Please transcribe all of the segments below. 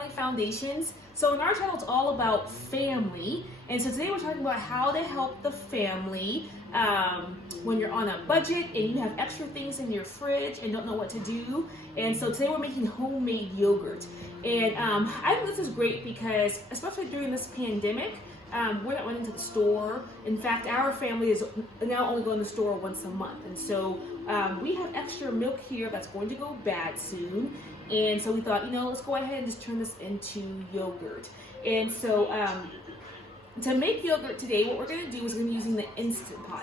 Family Foundations. So in our channel, it's all about family. And so today we're talking about how to help the family when you're on a budget and you have extra things in your fridge and don't know what to do. And so today we're making homemade yogurt. And I think this is great because, especially during this pandemic, we're not running to the store. In fact, our family is now only going to the store once a month. And so we have extra milk here that's going to go bad soon. And so we thought, you know, let's go ahead and just turn this into yogurt. And so to make yogurt today, what we're going to do is we're going to be using the Instant Pot.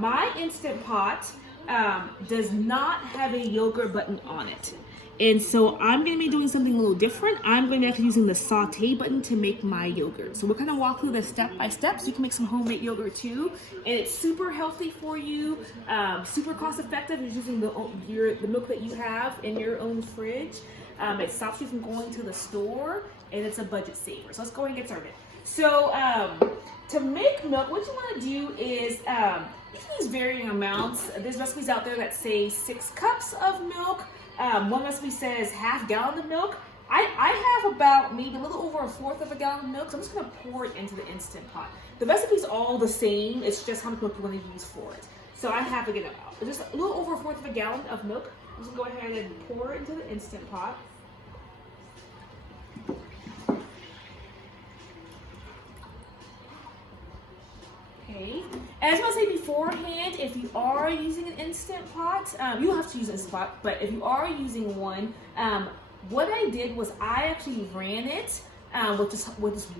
My Instant Pot does not have a yogurt button on it. And so I'm going to be doing something a little different. I'm going to be actually using the saute button to make my yogurt. So we're going to walk through this step by step so you can make some homemade yogurt too. And it's super healthy for you, super cost effective. You're using the milk that you have in your own fridge. It stops you from going to the store, and it's a budget saver. So let's go ahead and get started. So to make milk, what you want to do is you can use varying amounts. There's recipes out there that say 6 cups of milk. One recipe says half gallon of milk. I have about maybe a little over 1/4 of a gallon of milk, so I'm just gonna pour it into the Instant Pot. The recipe's all the same, it's just how much milk you wanna use for it. So I have, again, just a little over 1/4 of a gallon of milk. I'm just gonna go ahead and pour it into the Instant Pot. Okay. As I was saying beforehand, if you are using an Instant Pot, you don't have to use an Instant Pot, but if you are using one, what I did was I actually ran it with this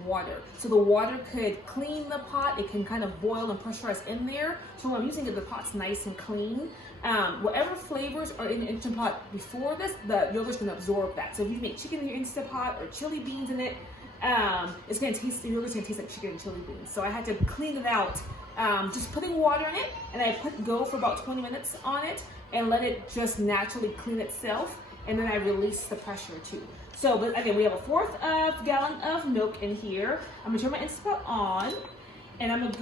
water. So the water could clean the pot, it can kind of boil and pressurize in there. So when I'm using it, the pot's nice and clean. Whatever flavors are in the Instant Pot before this, the yogurt's gonna absorb that. So if you make chicken in your Instant Pot or chili beans in it, it's gonna taste, the yogurt's gonna taste like chicken and chili beans. So I had to clean it out, just putting water in it, and I go for about 20 minutes on it and let it just naturally clean itself, and then I release the pressure too. So, but again, we have a 1/4 of gallon of milk in here. I'm gonna turn my Instant Pot on, and I'm gonna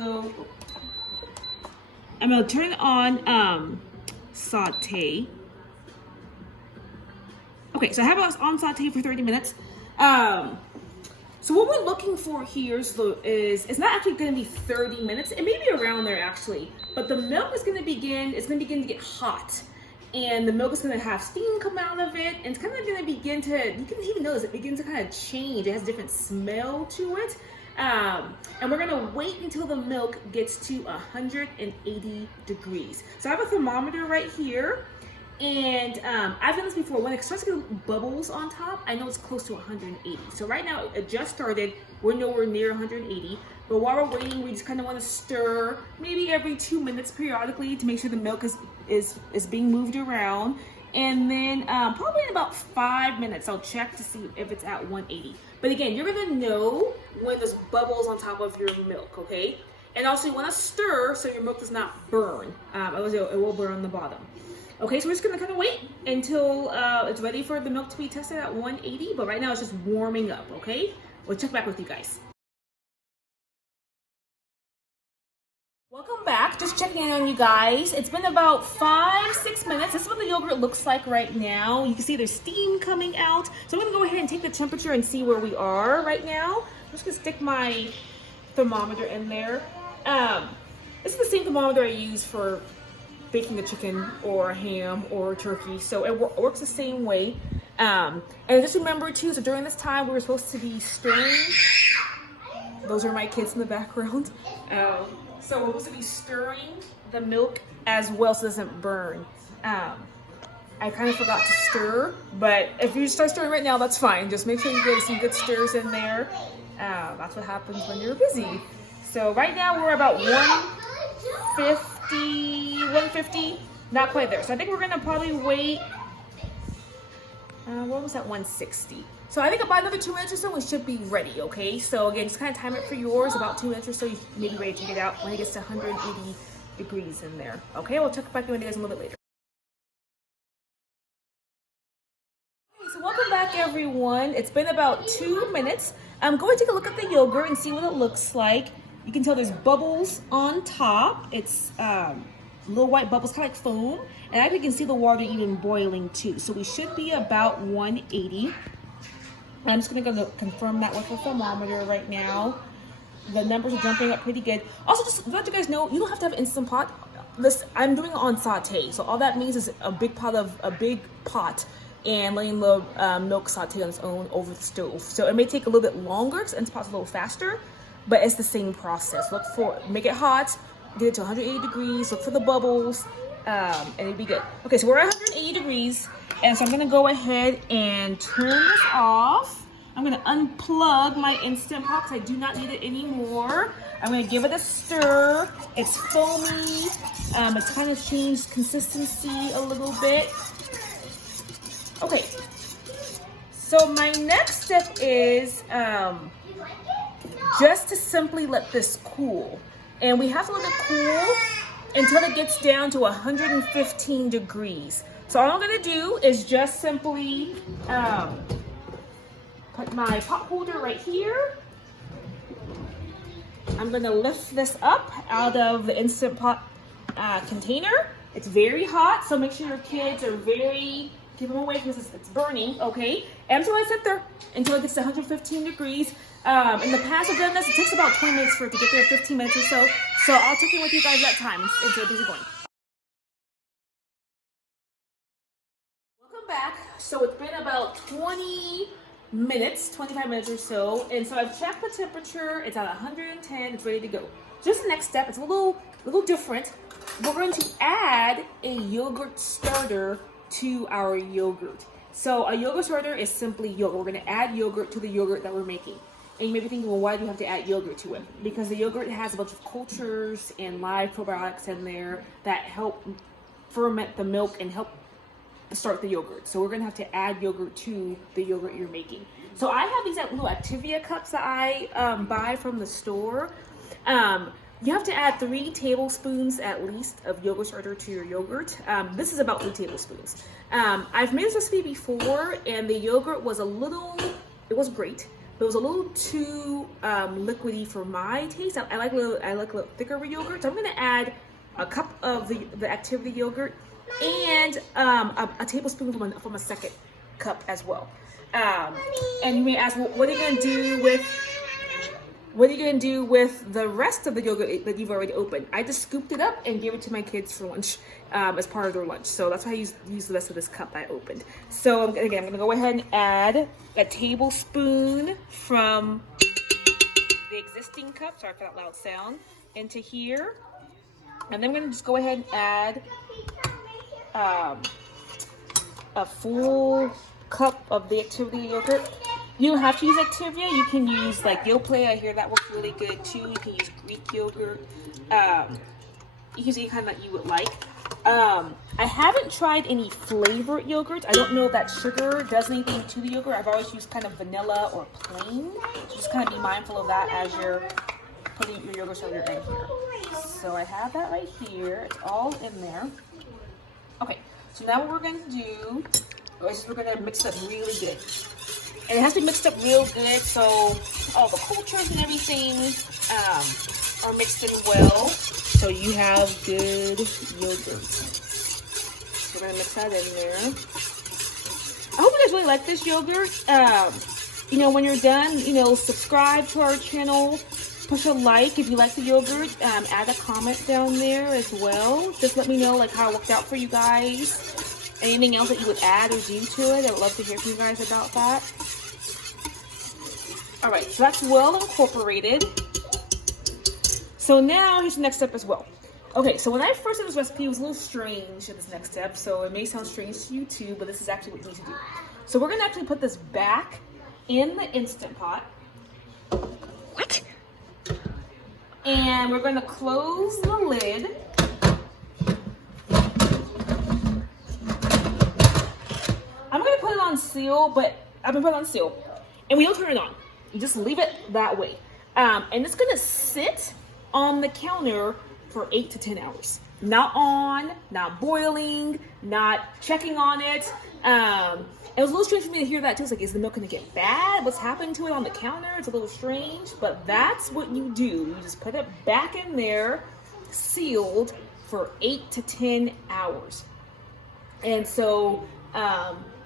turn it on saute. Okay, so I have it on saute for 30 minutes. So what we're looking for here is it's not actually going to be 30 minutes. It may be around there actually, but the milk is going to begin to get hot, and the milk is going to have steam come out of it, and it's kind of going to begin to, you can even notice it begins to kind of change. It has a different smell to it. And we're gonna wait until the milk gets to 180 degrees. So I have a thermometer right here. And I've done this before. When it starts to get bubbles on top, I know it's close to 180. So right now, it just started. We're nowhere near 180. But while we're waiting, we just kind of want to stir maybe every 2 minutes periodically to make sure the milk is being moved around. And then probably in about 5 minutes, I'll check to see if it's at 180. But again, you're going to know when there's bubbles on top of your milk, okay? And also, you want to stir so your milk does not burn. Otherwise, it will burn on the bottom. Okay, so we're just gonna kind of wait until it's ready for the milk to be tested at 180, but right now it's just warming up, okay? We'll check back with you guys. Welcome back, just checking in on you guys. It's been about 5-6 minutes. This is what the yogurt looks like right now. You can see there's steam coming out. So I'm gonna go ahead and take the temperature and see where we are right now. I'm just gonna stick my thermometer in there. This is the same thermometer I use for baking the chicken or ham or turkey, so it works the same way. And just remember too, so during this time we're supposed to be stirring. Those are my kids in the background. So we're supposed to be stirring the milk as well so it doesn't burn. I kind of forgot to stir, but if you start stirring right now, that's fine. Just make sure you get some good stirs in there. That's what happens when you're busy. So right now we're about 150, not quite there. So I think we're gonna probably wait, we're almost at 160. So I think about another 2 minutes or so, we should be ready, okay? So again, just kind of time it for yours, about 2 minutes or so, you may be ready to get out when it gets to 180 degrees in there. Okay, we'll check back in with you guys a little bit later. Okay, so welcome back everyone. It's been about 2 minutes. I'm going to take a look at the yogurt and see what it looks like. You can tell there's bubbles on top. It's little white bubbles, kind of like foam. And actually you can see the water even boiling too. So we should be about 180. I'm just gonna confirm that with the thermometer right now. The numbers are jumping up pretty good. Also, just to let you guys know, you don't have to have an Instant Pot. This, I'm doing it on saute, so all that means is a big pot and letting the milk saute on its own over the stove. So it may take a little bit longer because Instant Pot's a little faster, but it's the same process. Make it hot, get it to 180 degrees, look for the bubbles, and it'll be good. Okay, so we're at 180 degrees, and so I'm gonna go ahead and turn this off. I'm gonna unplug my Instant Pot because I do not need it anymore. I'm gonna give it a stir. It's foamy. It's kind of changed consistency a little bit. Okay, so my next step is just to simply let this cool. And we have to let it cool until it gets down to 115 degrees. So all I'm gonna do is just simply put my pot holder right here. I'm gonna lift this up out of the Instant Pot container. It's very hot, so make sure your kids are keep them away because it's burning, okay? And so I sit there until it gets to 115 degrees. In the past I've done this, it takes about 20 minutes for it to get there, 15 minutes or so. So I'll check in with you guys that time until this is going. Welcome back. So it's been about 25 minutes or so, and so I've checked the temperature. It's at 110. It's ready to go. Just the next step. It's a little different. We're going to add a yogurt starter to our yogurt. So a yogurt starter is simply yogurt. We're going to add yogurt to the yogurt that we're making. And you may be thinking, well, why do you have to add yogurt to it? Because the yogurt has a bunch of cultures and live probiotics in there that help ferment the milk and help start the yogurt. So we're gonna have to add yogurt to the yogurt you're making. So I have these little Activia cups that I buy from the store. You have to add 3 tablespoons at least of yogurt starter to your yogurt. This is about 3 tablespoons. I've made this recipe before, and the yogurt was it was great, but it was a little too liquidy for my taste. I like a little thicker yogurt, so I'm gonna add a cup of the Activia yogurt and a tablespoon from a second cup as well. And you may ask, well, what are you gonna do with the rest of the yogurt that you've already opened? I just scooped it up and gave it to my kids for lunch as part of their lunch. So that's why I use the rest of this cup I opened. So I'm gonna go ahead and add a tablespoon from the existing cup, sorry for that loud sound, into here. And then I'm gonna just go ahead and add a full cup of the Activia yogurt. You don't have to use Activia. You can use like Yoplait. I hear that works really good too. You can use Greek yogurt. You can use any kind that you would like. I haven't tried any flavored yogurt. I don't know if that sugar does anything to the yogurt. I've always used kind of vanilla or plain. So just kind of be mindful of that as you're putting your yogurt starter in here. So I have that right here. It's all in there. Okay, so now what we're going to do is we're going to mix it up really good. And it has to be mixed up real good so all the cultures and everything are mixed in well, so you have good yogurt. So we're going to mix that in there. I hope you guys really like this yogurt. When you're done, subscribe to our channel. Push a like if you like the yogurt. Add a comment down there as well. Just let me know how it worked out for you guys. Anything else that you would add or do to it. I would love to hear from you guys about that. Alright, so that's well incorporated. So now here's the next step as well. Okay, so when I first did this recipe, it was a little strange at this next step. So it may sound strange to you too, but this is actually what you need to do. So we're going to actually put this back in the Instant Pot. What? And we're going to close the lid. I'm going to put it on seal, but I'm going to put it on seal. And we don't turn it on. You just leave it that way. And it's going to sit on the counter for 8 to 10 hours. Not on, not boiling, not checking on it. It was a little strange for me to hear that too. It's like, is the milk going to get bad? What's happened to it on the counter? It's a little strange, but that's what you do. You just put it back in there, sealed for 8 to 10 hours. And so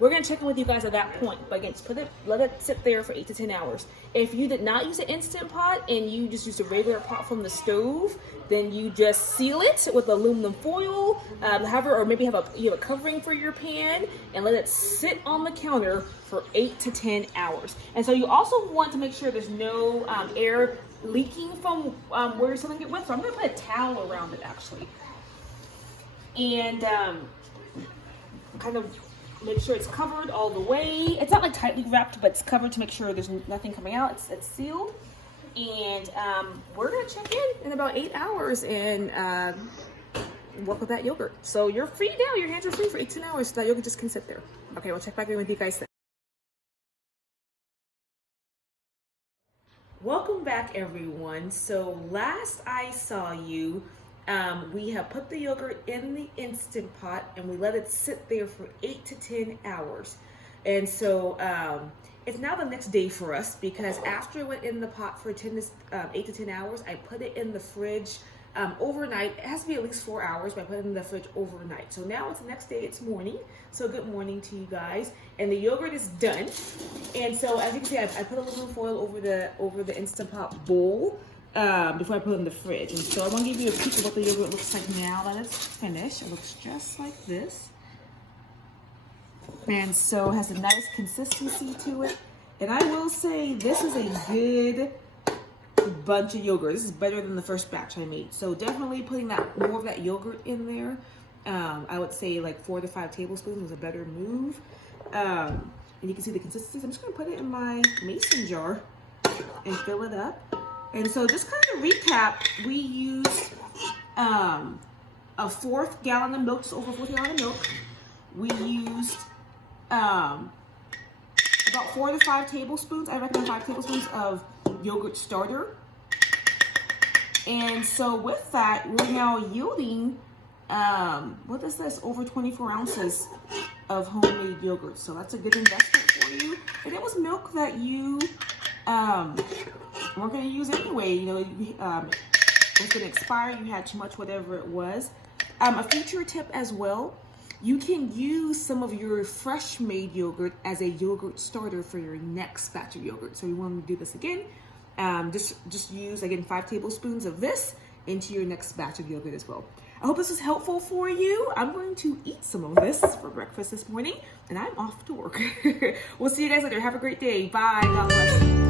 we're gonna check in with you guys at that point. But again, just let it sit there for 8 to 10 hours. If you did not use an Instant Pot and you just used a regular pot from the stove, then you just seal it with aluminum foil, or maybe you have a covering for your pan, and let it sit on the counter for 8 to 10 hours. And so you also want to make sure there's no air leaking from where you're sealing it with. So I'm gonna put a towel around it actually, and kind of make sure it's covered all the way. It's not like tightly wrapped, but it's covered to make sure there's nothing coming out. It's sealed. And we're gonna check in about 8 hours and work with that yogurt. So you're free now. Your hands are free for 8 to 10 hours. So that yogurt just can sit there. Okay, we'll check back in with you guys then. Welcome back, everyone. So last I saw you, we have put the yogurt in the Instant Pot and we let it sit there for 8 to 10 hours. And so it's now the next day for us, because after it went in the pot for 8 to 10 hours, I put it in the fridge overnight. It has to be at least 4 hours, but I put it in the fridge overnight. So now it's the next day, it's morning. So good morning to you guys. And the yogurt is done. And so as you can see, I put a little foil over the Instant Pot bowl before I put it in the fridge. And so I want to give you a peek of what the yogurt looks like now that it's finished. It looks just like this. And so it has a nice consistency to it. And I will say this is a good bunch of yogurt. This is better than the first batch I made. So definitely putting more of that yogurt in there. I would say like 4 to 5 tablespoons was a better move. And you can see the consistency. I'm just going to put it in my mason jar and fill it up. And so just kind of recap, we used a 1/4 gallon of milk, just over 1/4 gallon of milk. We used about 4 to 5 tablespoons. I recommend 5 tablespoons of yogurt starter. And so with that, we're now yielding, what is this? Over 24 ounces of homemade yogurt. So that's a good investment for you. And it was milk that you weren't going to use anyway. You know, it was going to expire. You had too much, whatever it was. A future tip as well. You can use some of your fresh made yogurt as a yogurt starter for your next batch of yogurt. So you want to do this again. Just use, again, 5 tablespoons of this into your next batch of yogurt as well. I hope this was helpful for you. I'm going to eat some of this for breakfast this morning, and I'm off to work. We'll see you guys later. Have a great day. Bye. God bless.